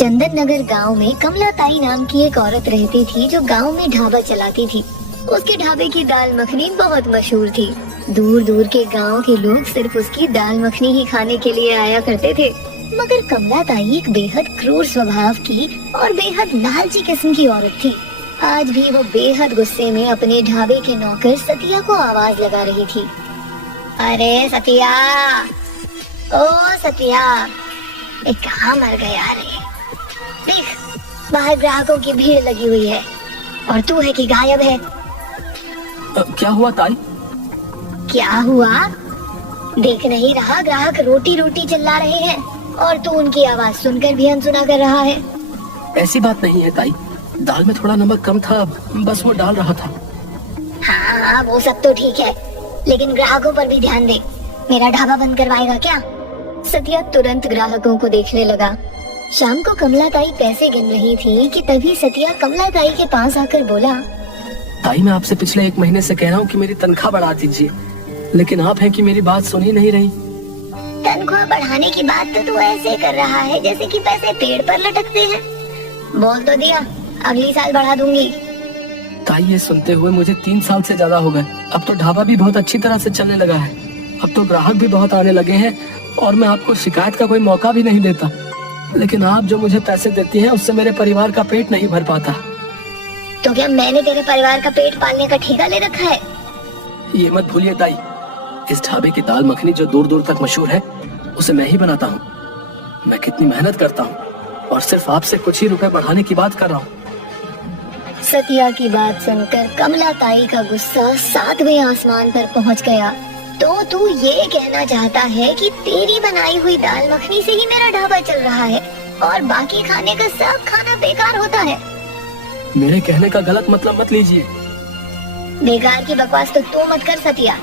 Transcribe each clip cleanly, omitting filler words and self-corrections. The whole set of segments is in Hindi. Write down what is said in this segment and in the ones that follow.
चंदन नगर गाँव में कमला ताई नाम की एक औरत रहती थी जो गाँव में ढाबा चलाती थी। उसके ढाबे की दाल मखनी बहुत मशहूर थी। दूर दूर के गांव के लोग सिर्फ उसकी दाल मखनी ही खाने के लिए आया करते थे। मगर कमला ताई एक बेहद क्रूर स्वभाव की और बेहद लालची किस्म की औरत थी। आज भी वो बेहद गुस्से में अपने ढाबे के नौकर सतिया को आवाज लगा रही थी। अरे सतिया, ओ सतिया, कहाँ मर गया रे? देख, बाहर ग्राहकों की भीड़ लगी हुई है और तू है कि गायब है। क्या हुआ ताई? क्या हुआ? देख नहीं रहा, ग्राहक रोटी रोटी चिल्ला रहे हैं और तू उनकी आवाज सुनकर भी अनसुना कर रहा है। ऐसी बात नहीं है ताई, दाल में थोड़ा नमक कम था, बस वो डाल रहा था। हाँ, वो सब तो ठीक है, लेकिन ग्राहकों पर भी ध्यान दे। मेरा ढाबा बंद करवाएगा क्या? सतिया तुरंत ग्राहकों को देखने लगा। शाम को कमला ताई पैसे गिन रही थी कि तभी सतिया कमला ताई के पास आकर बोला, ताई मैं आपसे पिछले 1 महीने से कह रहा हूँ कि मेरी तनख्वाह बढ़ा दीजिए, लेकिन आप हैं कि मेरी बात सुन ही नहीं रही। तनख्वाह बढ़ाने की बात तो तू ऐसे कर रहा है जैसे कि पैसे पेड़ पर लटकते हैं। बोल तो दिया, अगली साल बढ़ा दूंगी। ताई ये सुनते हुए मुझे 3 साल से ज्यादा हो गए। अब तो ढाबा भी बहुत अच्छी तरह से चलने लगा है। अब तो ग्राहक भी बहुत आने लगे हैं और मैं आपको शिकायत का कोई मौका भी नहीं देता। लेकिन आप जो मुझे पैसे देती हैं उससे मेरे परिवार का पेट नहीं भर पाता। तो क्या मैंने तेरे परिवार का पेट पालने का ठेका ले रखा है? ये मत भूलिए ताई, इस ढाबे की दाल मखनी जो दूर दूर तक मशहूर है उसे मैं ही बनाता हूँ। मैं कितनी मेहनत करता हूँ और सिर्फ आपसे कुछ ही रुपए बढ़ाने की बात कर रहा हूँ। सतिया की बात सुनकर कमला ताई का गुस्सा 7वें आसमान पर पहुँच गया। तो तू ये कहना चाहता है कि तेरी बनाई हुई दाल मखनी से ही मेरा ढाबा चल रहा है और बाकी खाने का सब खाना बेकार होता है? मेरे कहने का गलत मतलब मत लीजिए। बेकार की बकवास तो तू मत कर सतिया।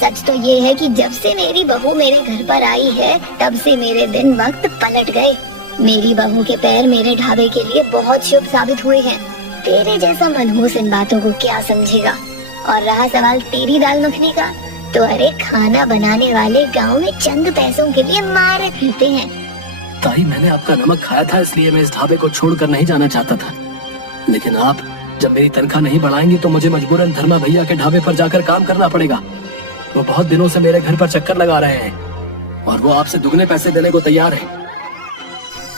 सच तो ये है कि जब से मेरी बहू मेरे घर पर आई है तब से मेरे दिन वक्त पलट गए। मेरी बहू के पैर मेरे ढाबे के लिए बहुत शुभ साबित हुए हैं। तेरे जैसा मनहूस इन बातों को क्या समझेगा? और रहा सवाल तेरी दाल मखनी का, तो अरे खाना बनाने वाले गांव में चंद पैसों के लिए मारे पीते हैं। ताई मैंने आपका नमक खाया था, इसलिए मैं इस ढाबे को छोड़कर नहीं जाना चाहता था। लेकिन आप जब मेरी तनख्वाह नहीं बढ़ाएंगी तो मुझे मजबूरन धर्मा भैया के ढाबे पर जाकर काम करना पड़ेगा। वो बहुत दिनों से मेरे घर पर चक्कर लगा रहे हैं और वो आपसे दुगने पैसे देने को तैयार हैं।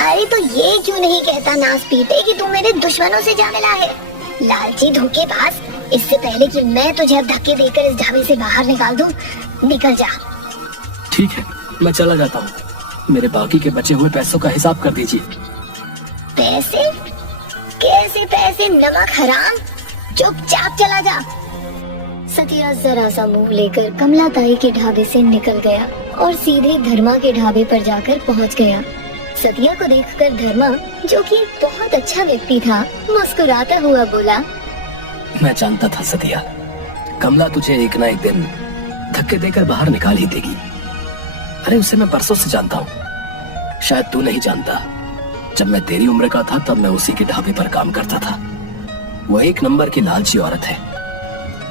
अरे तो ये क्यों नहीं कहता नास पीटे कि तू मेरे दुश्मनों से जा मिला है? लालची धोखेबाज, इससे पहले कि मैं तुझे अब धक्के देकर इस ढाबे से बाहर निकाल दूं, निकल जा। ठीक है, मैं चला जाता हूँ। मेरे बाकी के बचे हुए पैसों का हिसाब कर दीजिए। पैसे? कैसे पैसे, नमक हराम? चुपचाप चला जा। सतिया जरा सा मुंह लेकर कमला ताई के ढाबे से निकल गया और सीधे धर्मा के ढाबे पर जाकर पहुंच गया। सतिया को देखकर धर्मा, जो कि एक बहुत अच्छा व्यक्ति था, मुस्कुराता हुआ बोला, मैं जानता था सतिया, कमला तुझे एक ना एक दिन धक्के देकर बाहर निकाल ही देगी। अरे उसे मैं परसों से जानता हूँ, शायद तू नहीं जानता। जब मैं तेरी उम्र का था तब मैं उसी के ढाबे पर काम करता था। वो 1 नंबर की लालची औरत है।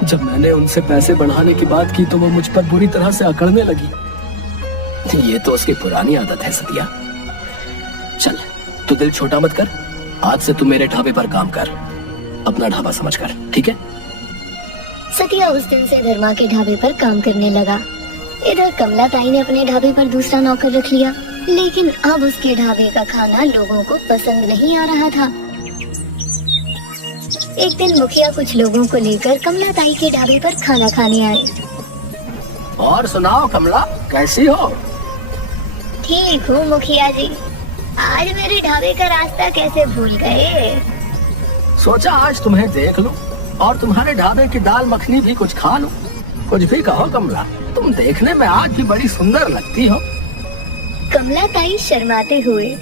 जब मैंने उनसे पैसे बढ़ाने की बात की तो वो मुझ पर बुरी तरह से अकड़ने लगी। ये तो उसकी पुरानी आदत है सतिया। चल, तू दिल छोटा मत कर, आज से तू मेरे ढाबे पर काम कर, अपना ढाबा समझकर, ठीक है? सतिया उस दिन से धर्मा के ढाबे पर काम करने लगा। इधर कमला ताई ने अपने ढाबे पर दूसरा नौकर रख लिया, लेकिन अब उसके ढाबे का खाना लोगों को पसंद नहीं आ रहा था। एक दिन मुखिया कुछ लोगों को लेकर कमला ताई के ढाबे पर खाना खाने आए। और सुनाओ कमला, कैसी हो? ठीक हूँ मुखिया जी, आज मेरे ढाबे का रास्ता कैसे भूल गए? सोचा आज तुम्हें देख लूं और तुम्हारे ढाबे की दाल मखनी भी कुछ खा लूं। कुछ भी कहो कमला, तुम देखने में आज भी बड़ी सुंदर लगती हो। कमला ताई शर्माते हुए,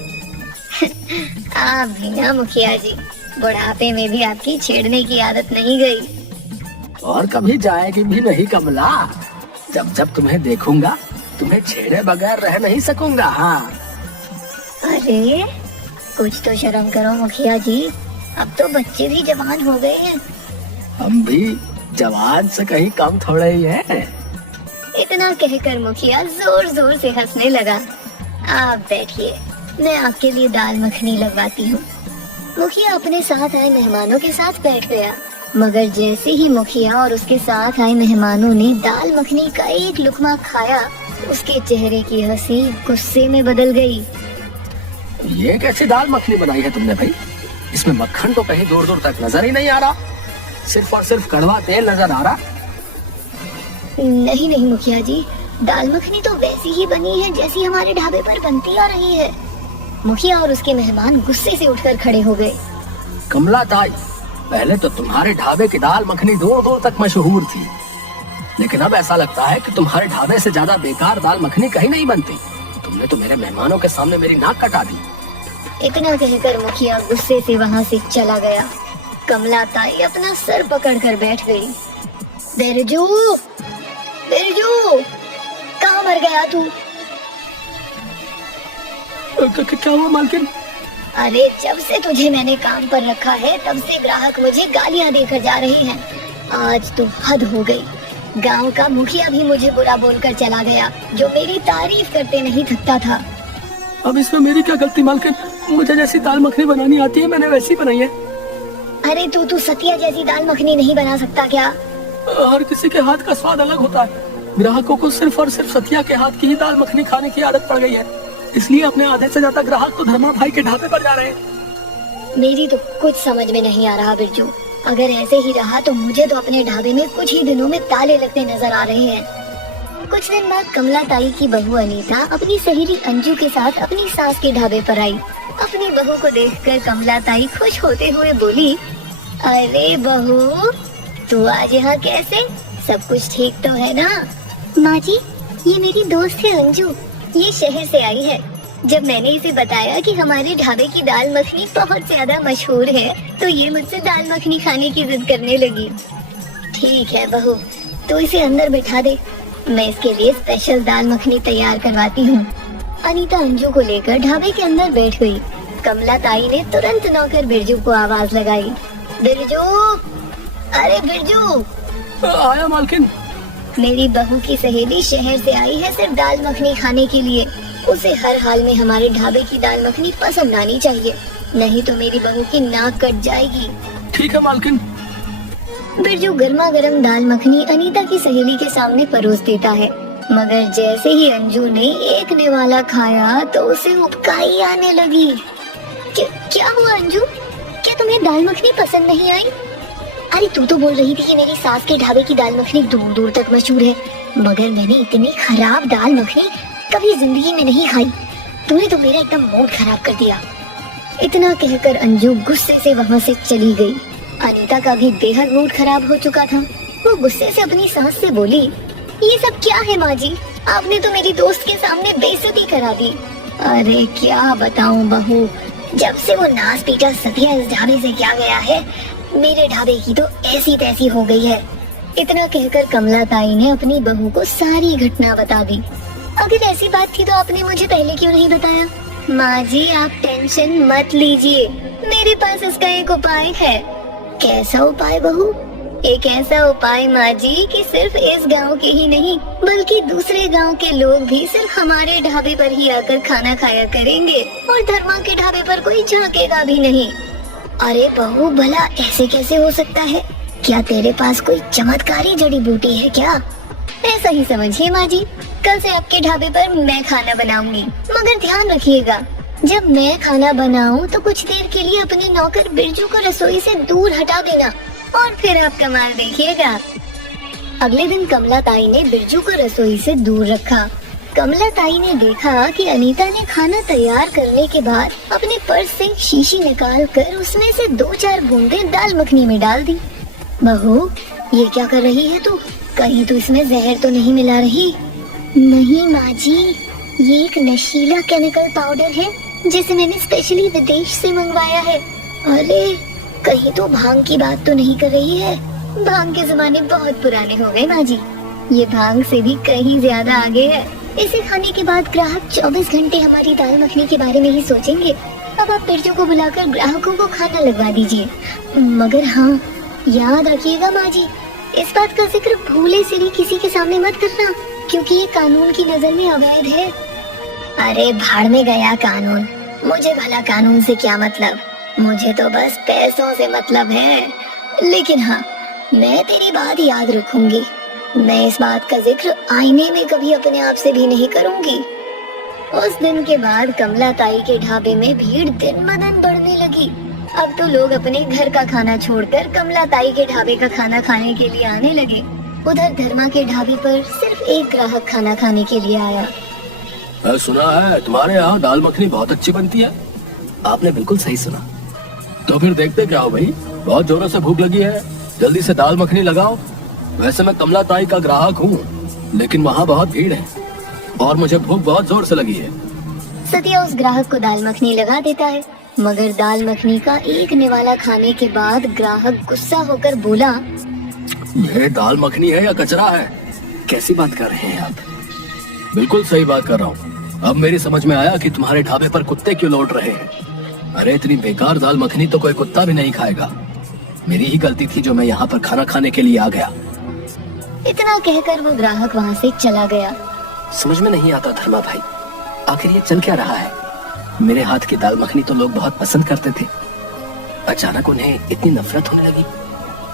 आप भी ना मुखिया जी, बुढ़ापे में भी आपकी छेड़ने की आदत नहीं गई। और कभी जाएगी भी नहीं कमला। जब जब तुम्हें देखूंगा तुम्हें छेड़े बगैर रह नहीं सकूंगा। हाँ, अरे कुछ तो शर्म करो मुखिया जी, अब तो बच्चे भी जवान हो गए हैं। हम भी जवान से कहीं कम थोड़े ही हैं। इतना कहकर मुखिया जोर जोर से हंसने लगा। आप बैठिए, मैं आपके लिए दाल मखनी लगवाती हूँ। मुखिया अपने साथ आए मेहमानों के साथ बैठ गया, मगर जैसे ही मुखिया और उसके साथ आए मेहमानों ने दाल मखनी का एक लुकमा खाया, उसके चेहरे की हंसी गुस्से में बदल गई। ये कैसी दाल मखनी बनाई है तुमने भाई? इसमें मक्खन तो कहीं दूर दूर तक नजर ही नहीं आ रहा, सिर्फ और सिर्फ कड़वा तेल नजर आ रहा। नहीं नहीं मुखिया जी, दाल मखनी तो वैसी ही बनी है जैसी हमारे ढाबे पर बनती आ रही है। मुखिया और उसके मेहमान गुस्से से उठकर खड़े हो गए। कमला ताई, पहले तो तुम्हारे ढाबे की दाल मखनी दूर दूर तक मशहूर थी, लेकिन अब ऐसा लगता है कि तुम्हारे ढाबे से ज्यादा बेकार दाल मखनी कहीं नहीं बनती। तुमने तो मेरे मेहमानों के सामने मेरी नाक कटा दी। इतना कहकर मुखिया गुस्से से वहाँ से चला गया। कमला ताई अपना सर पकड़कर बैठ गई। बिरजू, बिरजू, कहाँ मर गया तू? क्या हुआ मालकिन? अरे जब से तुझे मैंने काम पर रखा है तब से ग्राहक मुझे गालियाँ देकर जा रहे हैं। आज तो हद हो गई। गांव का मुखिया भी मुझे बुरा बोलकर चला गया, जो मेरी तारीफ करते नहीं थकता था। अब इसमें मेरी क्या गलती मालकिन? मुझे जैसी दाल मखनी बनानी आती है मैंने वैसी बनाई है। अरे तू सतिया जैसी दाल मखनी नहीं बना सकता क्या? हर किसी के हाथ का स्वाद अलग होता है। ग्राहकों को सिर्फ और सिर्फ सतिया के हाथ की ही दाल मखनी खाने की आदत पड़ गई है, इसलिए अपने आधे से ज्यादा ग्राहक तो धर्मा भाई के ढाबे पर जा रहे हैं। मेरी तो कुछ समझ में नहीं आ रहा बिरजू। अगर ऐसे ही रहा तो मुझे तो अपने ढाबे में कुछ ही दिनों में ताले लगते नजर आ रहे हैं। कुछ दिन बाद कमला ताई की बहू अनीता अपनी सहेली अंजू के साथ अपनी सास के ढाबे पर आई। अपनी बहू को देखकर कमला ताई खुश होते हुए बोली, अरे बहू, तू आज यहाँ कैसे? सब कुछ ठीक तो है ना? माँ जी, ये मेरी दोस्त है अंजू, ये शहर से आई है। जब मैंने इसे बताया कि हमारे ढाबे की दाल मखनी बहुत ज्यादा मशहूर है, तो ये मुझसे दाल मखनी खाने की जिद करने लगी। ठीक है बहू, तो इसे अंदर बिठा दे, मैं इसके लिए स्पेशल दाल मखनी तैयार करवाती हूँ। अनीता अंजू को लेकर ढाबे के अंदर बैठ गई। कमला ताई ने तुरंत नौकर बिरजू को आवाज लगाई। बिरजू, अरे बिरजू। आया मालकिन। मेरी बहू की सहेली शहर से आई है सिर्फ दाल मखनी खाने के लिए। उसे हर हाल में हमारे ढाबे की दाल मखनी पसंद आनी चाहिए, नहीं तो मेरी बहू की नाक कट जाएगी। ठीक है मालकिन। बिरजू गर्मा गर्म दाल मखनी अनीता की सहेली के सामने परोस देता है, मगर जैसे ही अंजू ने एक निवाला खाया तो उसे उबकाई आने लगी। क्या हुआ अंजू? क्या तुम्हें दाल मखनी पसंद नहीं आई? अरे तू तो बोल रही थी कि मेरी सास के ढाबे की दाल मखनी दूर दूर तक मशहूर है, मगर मैंने इतनी खराब दाल मखनी कभी जिंदगी में नहीं खाई। तूने तो मेरा एकदम मूड खराब कर दिया। इतना कहकर अंजू गुस्से से वहाँ से चली गई। अनीता का भी बेहद मूड खराब हो चुका था। वो गुस्से से अपनी सास से बोली, ये सब क्या है माँ जी? आपने तो मेरी दोस्त के सामने बेइज्जती करा दी। अरे क्या बताऊं बहू, जब से वो नास पीटा सतिया इस ढाबे से क्या गया है, मेरे ढाबे की तो ऐसी तैसी हो गई है। इतना कहकर कमला ताई ने अपनी बहू को सारी घटना बता दी। अगर ऐसी बात थी तो आपने मुझे पहले क्यों नहीं बताया? माँ जी आप टेंशन मत लीजिए, मेरे पास इसका एक उपाय है। कैसा उपाय बहू? एक ऐसा उपाय माँ जी कि सिर्फ इस गांव के ही नहीं बल्कि दूसरे गांव के लोग भी सिर्फ हमारे ढाबे पर ही आकर खाना खाया करेंगे और धर्मा के ढाबे पर कोई झांकेगा भी नहीं। अरे बहू, भला ऐसे कैसे हो सकता है? क्या तेरे पास कोई चमत्कारी जड़ी बूटी है क्या? ऐसा ही समझिए माँ जी, कल से आपके ढाबे पर मैं खाना बनाऊंगी, मगर ध्यान रखिएगा जब मैं खाना बनाऊं तो कुछ देर के लिए अपनी नौकर बिरजू को रसोई से दूर हटा देना और फिर आप कमाल देखिएगा। अगले दिन कमला ताई ने बिरजू को रसोई से दूर रखा। कमला ताई ने देखा कि अनीता ने खाना तैयार करने के बाद अपने पर्स से शीशी निकाल कर उसमें से 2-4 बूंदें दाल मखनी में डाल दी। बहू, ये क्या कर रही है तू? कहीं तो इसमें जहर तो नहीं मिला रही? नहीं माँ जी, ये एक नशीला केमिकल पाउडर है जिसे मैंने स्पेशली विदेश से मंगवाया है। अरे कहीं तो भांग की बात तो नहीं कर रही है? भांग के जमाने बहुत पुराने हो गए माँ जी, ये भांग से भी कहीं ज्यादा आगे है। इसे खाने के बाद ग्राहक 24 घंटे हमारी दाल मखनी के बारे में ही सोचेंगे। अब आप बिरजू को बुलाकर ग्राहकों को खाना लगवा दीजिए, मगर हाँ याद रखिएगा माँ जी, इस बात का जिक्र भूले से भी किसी के सामने मत करना, क्योंकि ये कानून की नजर में अवैध है। अरे भाड़ में गया कानून, मुझे भला कानून से क्या मतलब, मुझे तो बस पैसों से मतलब है। लेकिन हाँ, मैं तेरी बात याद रखूंगी। मैं इस बात का जिक्र आईने में कभी अपने आप से भी नहीं करूंगी। उस दिन के बाद कमला ताई के ढाबे में भीड़ दिन ब दिन बढ़ने लगी। अब तो लोग अपने घर का खाना छोड़कर कमला ताई के ढाबे का खाना खाने के लिए आने लगे। उधर धर्मा के ढाबे पर सिर्फ एक ग्राहक खाना खाने के लिए आया। सुना है तुम्हारे यहाँ दाल मखनी बहुत अच्छी बनती है। आपने बिल्कुल सही सुना। तो फिर देखते क्या हो भाई, बहुत जोरों से भूख लगी है, जल्दी से दाल मखनी लगाओ। वैसे मैं कमला ताई का ग्राहक हूँ, लेकिन वहाँ बहुत भीड़ है और मुझे भूख बहुत जोर से लगी है। सतिया उस ग्राहक को दाल मखनी लगा देता है, मगर दाल मखनी का एक निवाला खाने के बाद ग्राहक गुस्सा होकर बोला, यह दाल मखनी है या कचरा है? कैसी बात कर रहे हैं आप? बिल्कुल सही बात कर रहा हूँ। अब मेरी समझ में आया कि तुम्हारे ढाबे पर कुत्ते क्यों लौट रहे हैं। अरे इतनी बेकार दाल मखनी तो कोई कुत्ता भी नहीं खाएगा। मेरी ही गलती थी जो मैं यहाँ पर खाना खाने के लिए आ गया। इतना कहकर वो ग्राहक वहाँ से चला गया। समझ में नहीं आता धर्मा भाई, आखिर ये चल क्या रहा है? मेरे हाथ की दाल मखनी तो लोग बहुत पसंद करते थे, अचानक उन्हें इतनी नफरत होने लगी।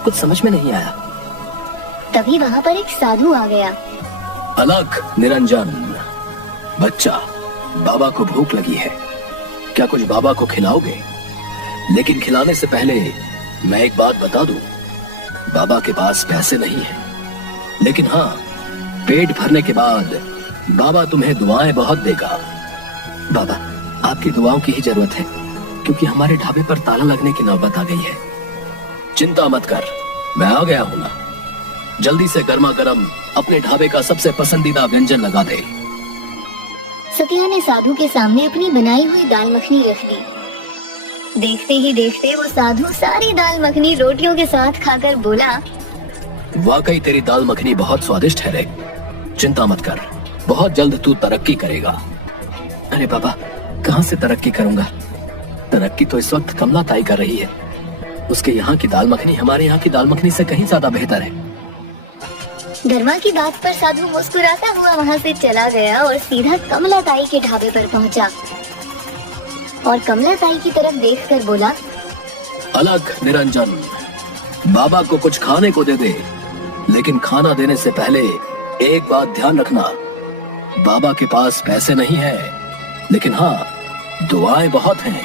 कुछ समझ में नहीं आया। तभी वहाँ पर एक साधु आ गया। अलग निरंजन, बच्चा, बाबा को भूख लगी है, क्या कुछ बाबा को खिलाओगे? लेकिन खिलाने से पहले मैं एक बात बता दूं, बाबा के पास पैसे नहीं है, लेकिन हाँ, पेट भरने के बाद बाबा तुम्हें दुआएं बहुत देगा। बाबा, आपकी दुआओं की ही जरूरत है, क्योंकि हमारे ढाबे पर ताला लगने की नौबत आ गई है। चिंता मत कर, मैं आ गया हूं ना। जल्दी से गर्मा गर्म अपने ढाबे का सबसे पसंदीदा व्यंजन लगा दे। सतिया ने साधु के सामने अपनी बनाई हुई दाल मखनी रख दी। देखते ही देखते वो साधु सारी दाल मखनी रोटियों के साथ खाकर बोला, वाकई तेरी दाल मखनी बहुत स्वादिष्ट है रे। चिंता मत कर, बहुत जल्द तू तरक्की करेगा। अरे बाबा, कहाँ से तरक्की करूंगा? तरक्की तो इस वक्त कमला ताई कर रही है। उसके यहाँ की दाल मखनी हमारे यहाँ की दाल मखनी से कहीं ज्यादा बेहतर है। धर्मा की बात पर साधु मुस्कुराता हुआ वहाँ से चला गया और सीधा कमला ताई के ढाबे पर पहुँचा और कमला ताई की तरफ देखकर बोला, अलग निरंजन, बाबा को कुछ खाने को दे दे, लेकिन खाना देने से पहले एक बात ध्यान रखना, बाबा के पास पैसे नहीं है, लेकिन हाँ, दुआएं बहुत हैं।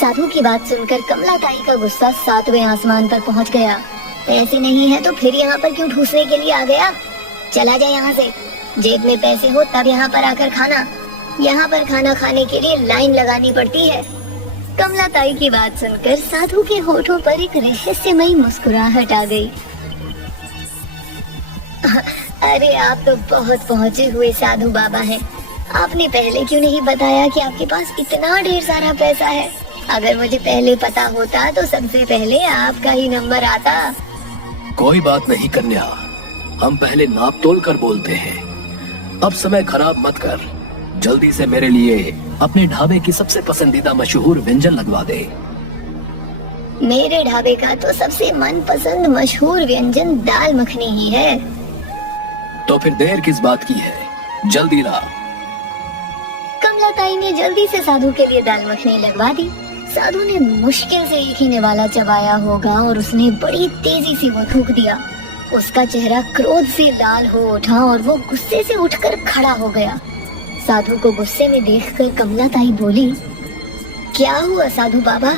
साधु की बात सुनकर कमला ताई का गुस्सा 7वें आसमान पर पहुंच गया। पैसे नहीं है तो फिर यहाँ पर क्यों ठूसने के लिए आ गया? चला जा यहाँ से। जेब में पैसे हो तब यहाँ पर आकर खाना। यहाँ पर खाना खाने के लिए लाइन लगानी पड़ती है। कमला ताई की बात सुनकर साधु के होठों पर एक रहस्यमयी मुस्कुराहट आ गई। अरे आप तो बहुत पहुँचे हुए साधु बाबा हैं। आपने पहले क्यों नहीं बताया कि आपके पास इतना ढेर सारा पैसा है? अगर मुझे पहले पता होता तो सबसे पहले आपका ही नंबर आता। कोई बात नहीं कन्या, हम पहले नाप तोल कर बोलते हैं। अब समय खराब मत कर, जल्दी से मेरे लिए अपने ढाबे की सबसे पसंदीदा मशहूर व्यंजन लगवा दे। मेरे ढाबे का तो सबसे मनपसंद मशहूर व्यंजन दाल मखनी ही है। तो फिर देर किस बात की है, जल्दी ला। कमला ताई ने जल्दी से साधु के लिए दाल मखनी लगवा दी। साधु ने मुश्किल से एक ही निवाला चबाया होगा और उसने बड़ी तेजी से वो थूक दिया। उसका चेहरा क्रोध से लाल हो उठा और वो गुस्से से उठकर खड़ा हो गया। साधु को गुस्से में देखकर कमला ताई बोली, क्या हुआ साधु बाबा,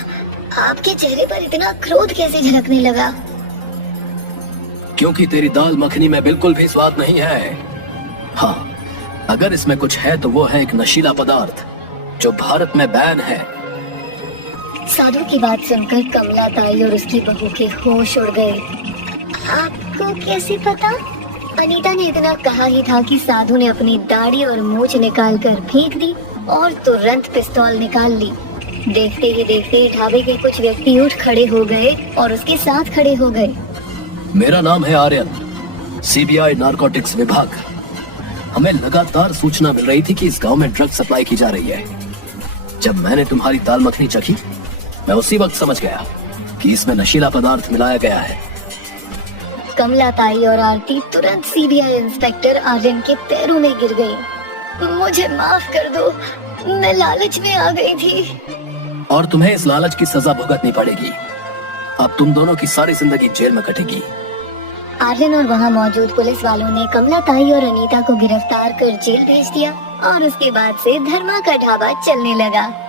आपके चेहरे पर इतना क्रोध कैसे झलकने लगा? क्योंकि तेरी दाल मखनी में बिल्कुल भी स्वाद नहीं है। हाँ, अगर इसमें कुछ है तो वो है एक नशीला पदार्थ जो भारत में बैन है। साधु की बात सुनकर कमला ताई और उसकी बहू के होश उड़ गए। आपको कैसे पता? अनीता ने इतना कहा ही था कि साधु ने अपनी दाढ़ी और मूछ निकाल कर फेंक दी और तुरंत पिस्तौल निकाल ली। देखते ही देखते ढाबे के कुछ व्यक्ति उठ खड़े हो गए और उसके साथ खड़े हो गए। मेरा नाम है आर्यन, सीबीआई नारकोटिक्स विभाग। हमें लगातार सूचना मिल रही थी कि इस गांव में ड्रग सप्लाई की जा रही है। जब मैंने तुम्हारी दाल मखनी चखी, मैं उसी वक्त समझ गया कि इसमें नशीला पदार्थ मिलाया गया है। कमला ताई और आरती तुरंत सीबीआई इंस्पेक्टर आर्यन के पैरों में गिर गई। मुझे माफ कर दो, मैं लालच में आ गई थी। और तुम्हें इस लालच की सजा भुगतनी पड़ेगी। अब तुम दोनों की सारी जिंदगी जेल में कटेगी। आर्यन और वहाँ मौजूद पुलिस वालों ने कमला ताई और अनीता को गिरफ्तार कर जेल भेज दिया और उसके बाद से धर्मा का ढाबा चलने लगा।